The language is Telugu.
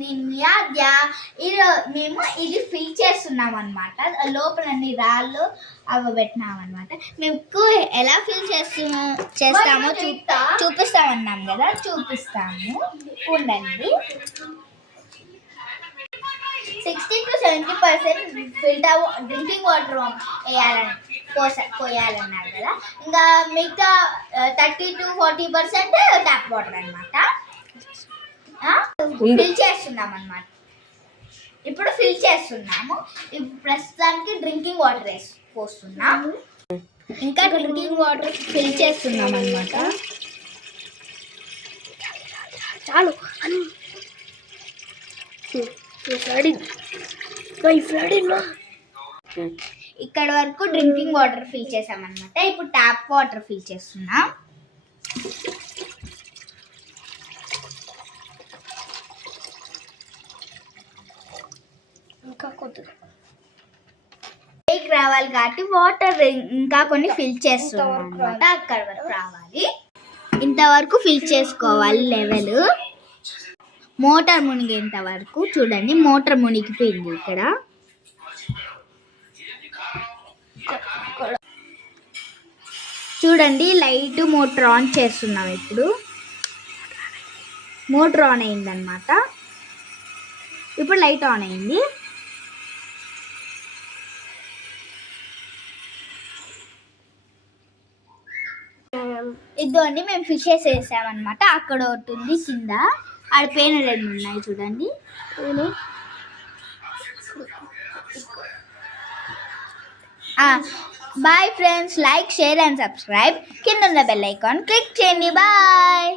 నేను యాద్య మేము ఇది ఫిల్ చేస్తున్నాం అనమాట. లోపల అన్ని రాళ్ళు అవి పెట్టినాం అనమాట. మేము ఎలా ఫిల్ చేస్తామో చూపిస్తామన్నాం కదా, చూపిస్తాము. ఉండండి. 60 to 70% ఫిల్టర్ డ్రింకింగ్ వాటర్ పోయాలన్నారు కదా. ఇంకా మిగతా 30 to 40% ట్యాప్ వాటర్ అనమాట. ఫిల్ చేస్తున్నాం అనమాట. ఇప్పుడు ఫిల్ చేస్తున్నాము. ప్రస్తుతానికి డ్రింకింగ్ వాటర్ పోస్తున్నాం. ఇంకా డ్రింకింగ్ వాటర్ ఫిల్ చేస్తున్నాం అనమాట. చాలు ఇక్కడ వరకు డ్రింకింగ్ వాటర్ ఫిల్ చేసామన్నమాట. ఇప్పుడు ట్యాప్ వాటర్ ఫిల్ చేస్తున్నాం. ఇంకా కొద్దిగా రావాలి కాబట్టి వాటర్ ఇంకా కొన్ని ఫిల్ చేస్తున్నాం అనమాట. అక్కడ వరకు రావాలి. ఇంతవరకు ఫిల్ చేసుకోవాలి లెవెల్. మోటార్ మునిగేంత వరకు చూడండి. మోటార్ మునిగిపోయింది. ఇక్కడ చూడండి లైట్ మోటార్ ఆన్ చేస్తున్నాం. ఇప్పుడు మోటార్ ఆన్ అయిందనమాట. ఇప్పుడు లైట్ ఆన్ అయింది. ఇదిగోండి మేము ఫిషెస్ వేసామన్నమాట. అక్కడ ఒకటి ఉంది కింద. ఆడ పేన 2 ఉన్నాయి చూడండి. Bye friends. Like, share and subscribe. కింద ఉన్న బెల్ ఐకాన్ క్లిక్ చేయండి. బాయ్.